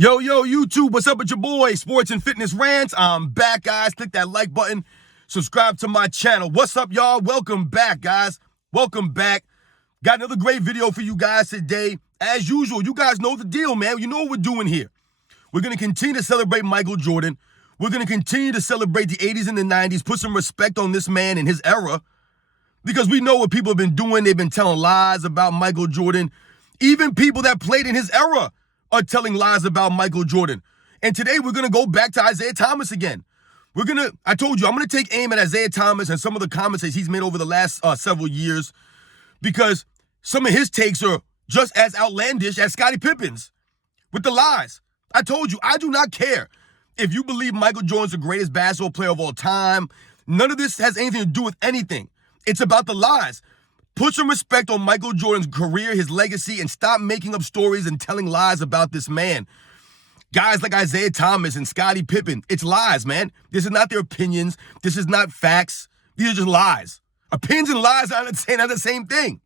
Yo, YouTube, what's up with your boy, Sports and Fitness Rants? I'm back, guys. Click that like button. Subscribe to my channel. What's up, y'all? Welcome back, guys. Welcome back. Got another great video for you guys today. As usual, you guys know the deal, man. You know what we're doing here. We're going to continue to celebrate Michael Jordan. We're going to continue to celebrate the 80s and the 90s, put some respect on this man and his era, because we know what people have been doing. They've been telling lies about Michael Jordan. Even people that played in his era are telling lies about Michael Jordan. And today we're going to go back to Isiah Thomas again. I told you, I'm going to take aim at Isiah Thomas and some of the comments that he's made over the last several years, because some of his takes are just as outlandish as Scottie Pippen's with the lies. I told you, I do not care if you believe Michael Jordan's the greatest basketball player of all time. None of this has anything to do with anything. It's about the lies. Put some respect on Michael Jordan's career, his legacy, and stop making up stories and telling lies about this man. Guys like Isiah Thomas and Scottie Pippen, it's lies, man. This is not their opinions. This is not facts. These are just lies. Opinions and lies are not the same thing.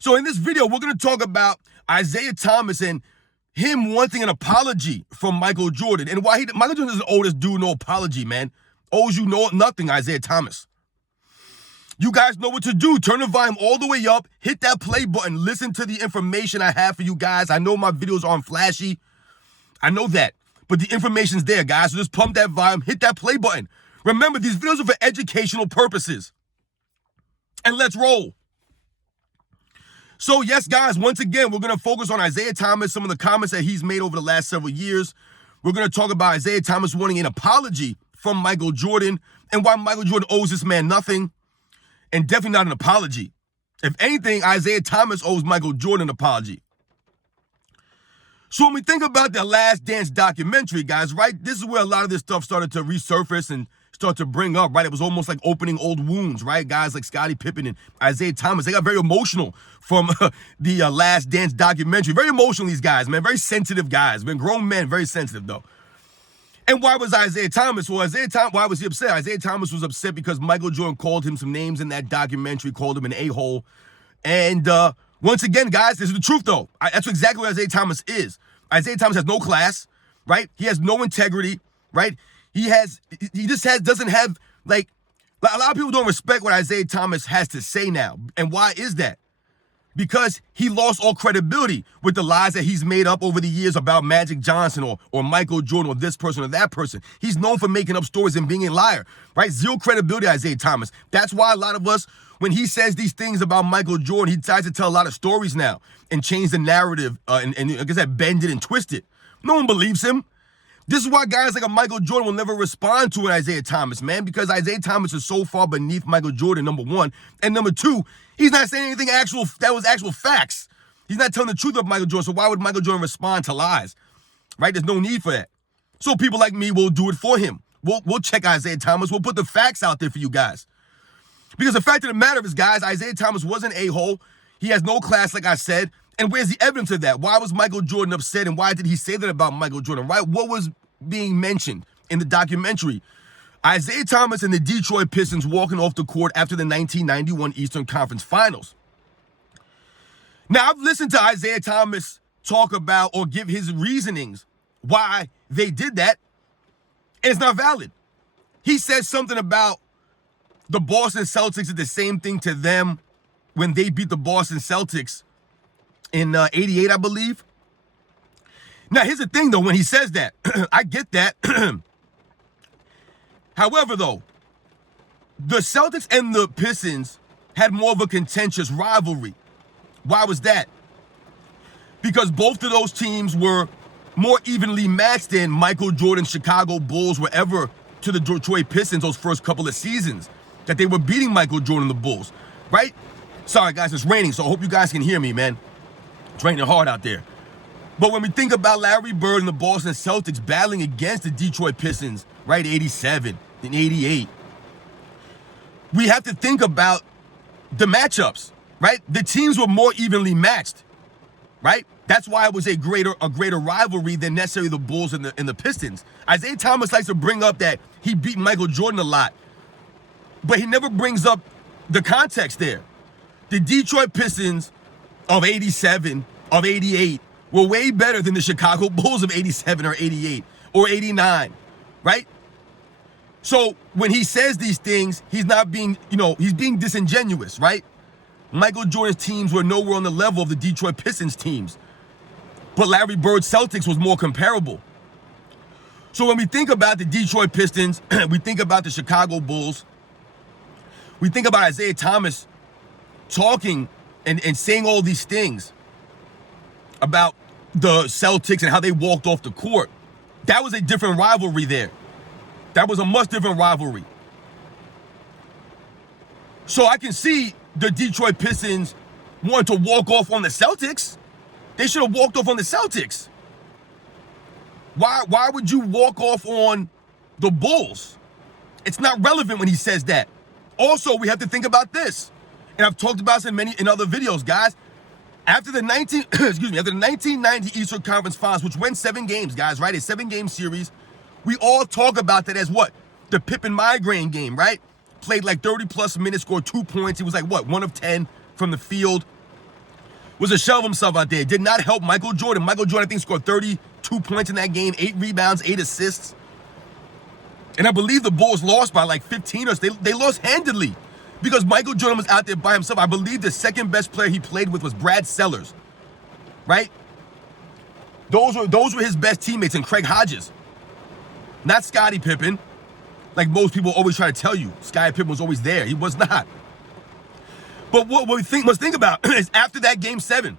So in this video, we're going to talk about Isiah Thomas and him wanting an apology from Michael Jordan. And why Michael Jordan is the oldest dude, no apology, man. Owes you nothing, Isiah Thomas. You guys know what to do. Turn the volume all the way up. Hit that play button. Listen to the information I have for you guys. I know my videos aren't flashy. I know that. But the information's there, guys. So just pump that volume. Hit that play button. Remember, these videos are for educational purposes. And let's roll. So, yes, guys, once again, we're going to focus on Isiah Thomas, some of the comments that he's made over the last several years. We're going to talk about Isiah Thomas wanting an apology from Michael Jordan and why Michael Jordan owes this man nothing. And definitely not an apology. If anything, Isiah Thomas owes Michael Jordan an apology. So when we think about the Last Dance documentary, guys, right, this is where a lot of this stuff started to resurface and start to bring up, right? It was almost like opening old wounds, right? Guys like Scottie Pippen and Isiah Thomas, they got very emotional from the Last Dance documentary. Very emotional, these guys, man. Very sensitive guys. Been grown men, very sensitive, though. And why was Isiah Thomas? Well, why was he upset? Isiah Thomas was upset because Michael Jordan called him some names in that documentary, called him an a-hole. And once again, guys, this is the truth, though. That's exactly what Isiah Thomas is. Isiah Thomas has no class, right? He has no integrity, right? Doesn't have, like, a lot of people don't respect what Isiah Thomas has to say now. And why is that? Because he lost all credibility with the lies that he's made up over the years about Magic Johnson or Michael Jordan or this person or that person. He's known for making up stories and being a liar, right? Zero credibility, Isiah Thomas. That's why a lot of us, when he says these things about Michael Jordan, he decides to tell a lot of stories now and change the narrative and like I said, bend it and twist it. No one believes him. This is why guys like a Michael Jordan will never respond to an Isiah Thomas, man, because Isiah Thomas is so far beneath Michael Jordan, number one. And number two, he's not saying anything that was actual facts. He's not telling the truth of Michael Jordan, so why would Michael Jordan respond to lies, right? There's no need for that. So people like me will do it for him. We'll check Isiah Thomas. We'll put the facts out there for you guys. Because the fact of the matter is, guys, Isiah Thomas was an a-hole. He has no class, like I said. And where's the evidence of that? Why was Michael Jordan upset, and why did he say that about Michael Jordan, right? What was being mentioned in the documentary? Isiah Thomas and the Detroit Pistons walking off the court after the 1991 Eastern Conference Finals. Now, I've listened to Isiah Thomas talk about or give his reasonings why they did that, and it's not valid. He says something about the Boston Celtics did the same thing to them when they beat the Boston Celtics in 88, I believe. Now, here's the thing, though, when he says that, I get that. However, though, the Celtics and the Pistons had more of a contentious rivalry. Why was that? Because both of those teams were more evenly matched than Michael Jordan's Chicago Bulls were ever to the Detroit Pistons those first couple of seasons that they were beating Michael Jordan and the Bulls, right? Sorry, guys, it's raining, so I hope you guys can hear me, man. It's raining hard out there. But when we think about Larry Bird and the Boston Celtics battling against the Detroit Pistons, right, 87 and 88, we have to think about the matchups, right? The teams were more evenly matched, right? That's why it was a greater rivalry than necessarily the Bulls and the Pistons. Isiah Thomas likes to bring up that he beat Michael Jordan a lot, but he never brings up the context there. The Detroit Pistons of 87, of 88, were way better than the Chicago Bulls of 87 or 88 or 89, right? So when he says these things, he's not being, he's being disingenuous, right? Michael Jordan's teams were nowhere on the level of the Detroit Pistons teams. But Larry Bird's Celtics was more comparable. So when we think about the Detroit Pistons, we think about the Chicago Bulls, we think about Isiah Thomas talking and saying all these things about the Celtics and how they walked off the court. That was a different rivalry there. That was a much different rivalry. So I can see the Detroit Pistons wanting to walk off on the Celtics. They should have walked off on the Celtics. Why would you walk off on the Bulls? It's not relevant when he says that. Also, we have to think about this. And I've talked about this in other videos, guys. After the 1990 Eastern Conference Finals, which went 7 games, guys, right? A 7-game series. We all talk about that as what? The Pippen migraine game, right? Played like 30-plus minutes, scored 2 points. He was like, 1 of 10 from the field. Was a shell of himself out there. Did not help Michael Jordan. Michael Jordan, I think, scored 32 points in that game, 8 rebounds, 8 assists. And I believe the Bulls lost by like 15 or so. They lost handedly because Michael Jordan was out there by himself. I believe the second best player he played with was Brad Sellers, right? Those were his best teammates, and Craig Hodges. Not Scottie Pippen, like most people always try to tell you. Scottie Pippen was always there. He was not. But what we must think about is after that game 7,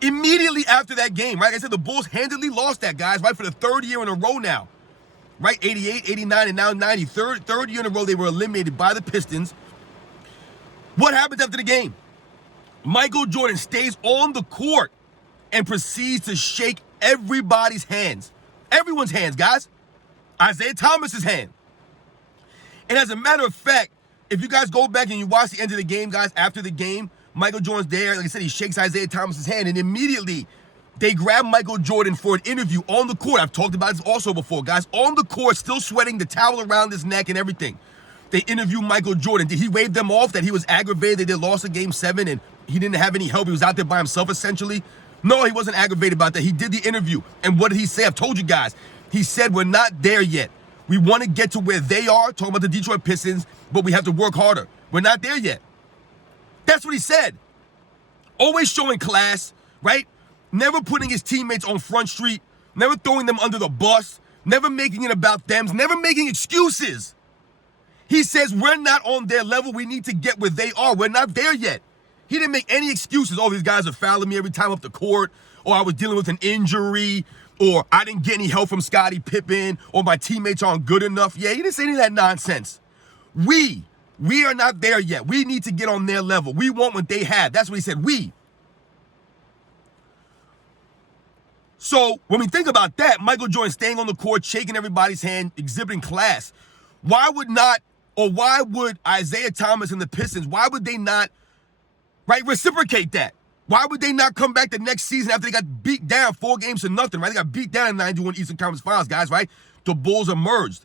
immediately after that game, right? Like I said, the Bulls handedly lost that, guys, right? For the 3rd year in a row now, right? 88, 89, and now 90. Third year in a row, they were eliminated by the Pistons. What happens after the game? Michael Jordan stays on the court and proceeds to shake everybody's hands. Everyone's hands, guys. Isiah Thomas's hand. And as a matter of fact, if you guys go back and you watch the end of the game, guys, after the game, Michael Jordan's there. Like I said, he shakes Isiah Thomas's hand, and immediately they grab Michael Jordan for an interview on the court. I've talked about this also before, guys. On the court, still sweating, the towel around his neck and everything. They interview Michael Jordan. Did he wave them off that he was aggravated that they lost a game 7 and he didn't have any help? He was out there by himself, essentially. No, he wasn't aggravated about that. He did the interview. And what did he say? I've told you guys. He said, we're not there yet. We want to get to where they are, talking about the Detroit Pistons, but we have to work harder. We're not there yet. That's what he said. Always showing class, right? Never putting his teammates on Front Street, never throwing them under the bus, never making it about them, never making excuses. He says, we're not on their level. We need to get where they are. We're not there yet. He didn't make any excuses. Oh, these guys are fouling me every time up the court, or I was dealing with an injury, or I didn't get any help from Scottie Pippen, or my teammates aren't good enough. Yeah, he didn't say any of that nonsense. We are not there yet. We need to get on their level. We want what they have. That's what he said, we. So when we think about that, Michael Jordan staying on the court, shaking everybody's hand, exhibiting class, why would Isiah Thomas and the Pistons, why would they not, right, reciprocate that? Why would they not come back the next season after they got beat down 4-0, right? They got beat down in the 91 Eastern Conference Finals, guys, right? The Bulls emerged.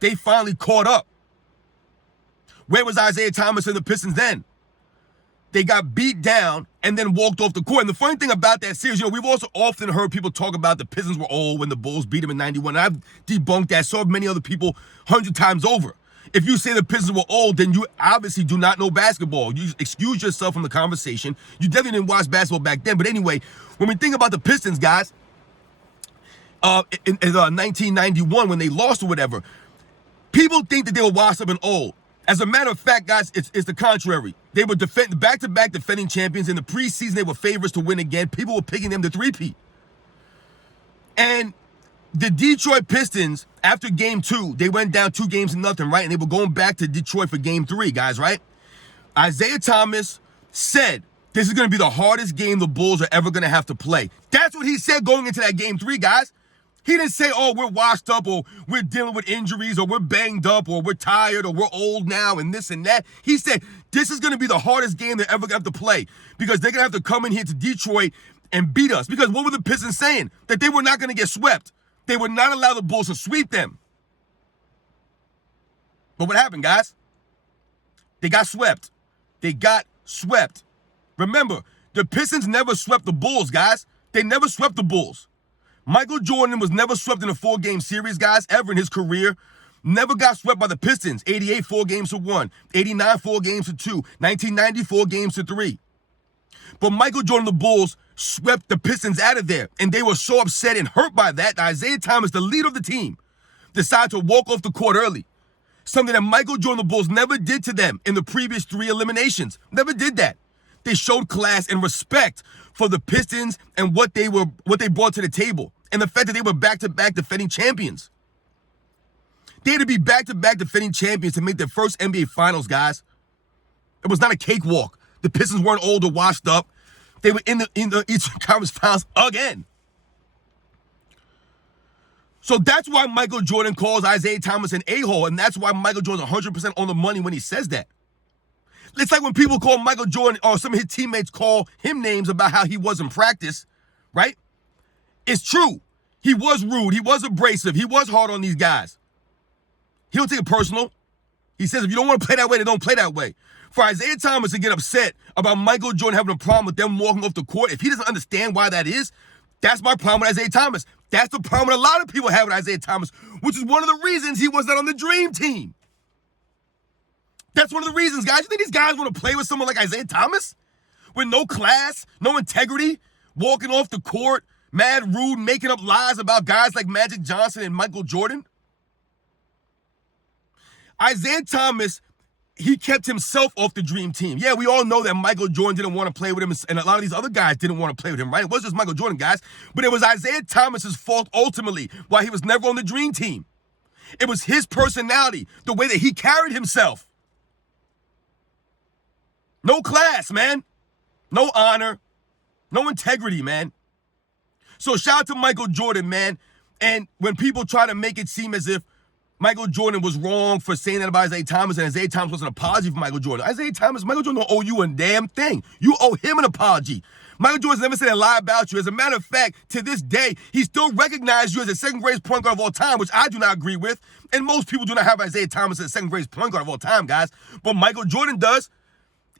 They finally caught up. Where was Isiah Thomas and the Pistons then? They got beat down and then walked off the court. And the funny thing about that series, we've also often heard people talk about the Pistons were old when the Bulls beat them in 91. And I've debunked that, so have many other people 100 times over. If you say the Pistons were old, then you obviously do not know basketball. You excuse yourself from the conversation. You definitely didn't watch basketball back then. But anyway, when we think about the Pistons, guys, in 1991 when they lost or whatever, people think that they were washed up and old. As a matter of fact, guys, it's the contrary. They were back-to-back defending champions. In the preseason, they were favorites to win again. People were picking them to three-peat. And the Detroit Pistons, after game 2, they went down 2-0, right? And they were going back to Detroit for game 3, guys, right? Isiah Thomas said, this is going to be the hardest game the Bulls are ever going to have to play. That's what he said going into that game 3, guys. He didn't say, oh, we're washed up, or we're dealing with injuries, or we're banged up, or we're tired, or we're old now, and this and that. He said, this is going to be the hardest game they're ever going to have to play because they're going to have to come in here to Detroit and beat us. Because what were the Pistons saying? That they were not going to get swept. They would not allow the Bulls to sweep them. But what happened, guys? They got swept. They got swept. Remember, the Pistons never swept the Bulls, guys. They never swept the Bulls. Michael Jordan was never swept in a 4-game series, guys, ever in his career. Never got swept by the Pistons. 88, 4 games to 1. 89, 4 games to 2. 1990, 4 games to 3. But Michael Jordan, the Bulls, swept the Pistons out of there. And they were so upset and hurt by that Isiah Thomas, the leader of the team, decided to walk off the court early. Something that Michael Jordan, the Bulls, never did to them in the previous 3 eliminations. Never did that. They showed class and respect for the Pistons and what they brought to the table. And the fact that they were back-to-back defending champions. They had to be back-to-back defending champions to make their first NBA Finals, guys. It was not a cakewalk. The Pistons weren't old or washed up. They were in the Eastern Conference Finals again. So that's why Michael Jordan calls Isiah Thomas an a-hole, and that's why Michael Jordan's 100% on the money when he says that. It's like when people call Michael Jordan, or some of his teammates call him names about how he was in practice, right? It's true. He was rude. He was abrasive. He was hard on these guys. He'll take it personal. He says, if you don't want to play that way, then don't play that way. For Isiah Thomas to get upset about Michael Jordan having a problem with them walking off the court, if he doesn't understand why that is, that's my problem with Isiah Thomas. That's the problem that a lot of people have with Isiah Thomas, which is one of the reasons he was not on the Dream Team. That's one of the reasons, guys. You think these guys want to play with someone like Isiah Thomas? With no class, no integrity, walking off the court, mad rude, making up lies about guys like Magic Johnson and Michael Jordan? Isiah Thomas, he kept himself off the Dream Team. Yeah, we all know that Michael Jordan didn't want to play with him, and a lot of these other guys didn't want to play with him, right? It wasn't just Michael Jordan, guys, but it was Isiah Thomas's fault ultimately why he was never on the Dream Team. It was his personality, the way that he carried himself. No class, man. No honor. No integrity, man. So shout out to Michael Jordan, man. And when people try to make it seem as if Michael Jordan was wrong for saying that about Isiah Thomas, and Isiah Thomas was an apology for Michael Jordan. Isiah Thomas, Michael Jordan don't owe you a damn thing. You owe him an apology. Michael Jordan's never said a lie about you. As a matter of fact, to this day, he still recognizes you as the second-greatest point guard of all time, which I do not agree with. And most people do not have Isiah Thomas as the second-greatest point guard of all time, guys. But Michael Jordan does.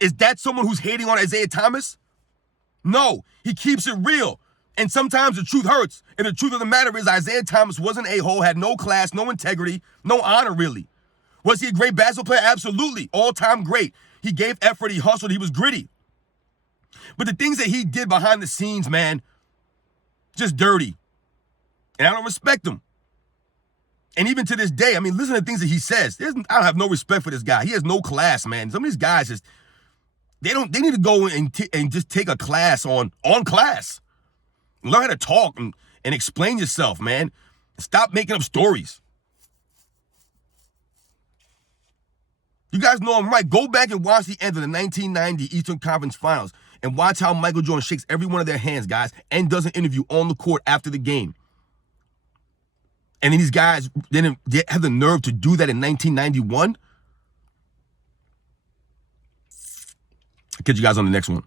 Is that someone who's hating on Isiah Thomas? No, he keeps it real. And sometimes the truth hurts. And the truth of the matter is Isiah Thomas was an a-hole, had no class, no integrity, no honor, really. Was he a great basketball player? Absolutely. All-time great. He gave effort, he hustled, he was gritty. But the things that he did behind the scenes, man, just dirty. And I don't respect him. And even to this day, I mean, listen to the things that he says. I have no respect for this guy. He has no class, man. Some of these guys just, they need to go and just take a class on class. Learn how to talk and explain yourself, man. Stop making up stories. You guys know I'm right. Go back and watch the end of the 1990 Eastern Conference Finals and watch how Michael Jordan shakes every one of their hands, guys, and does an interview on the court after the game. And then these guys didn't have the nerve to do that in 1991. I'll catch you guys on the next one.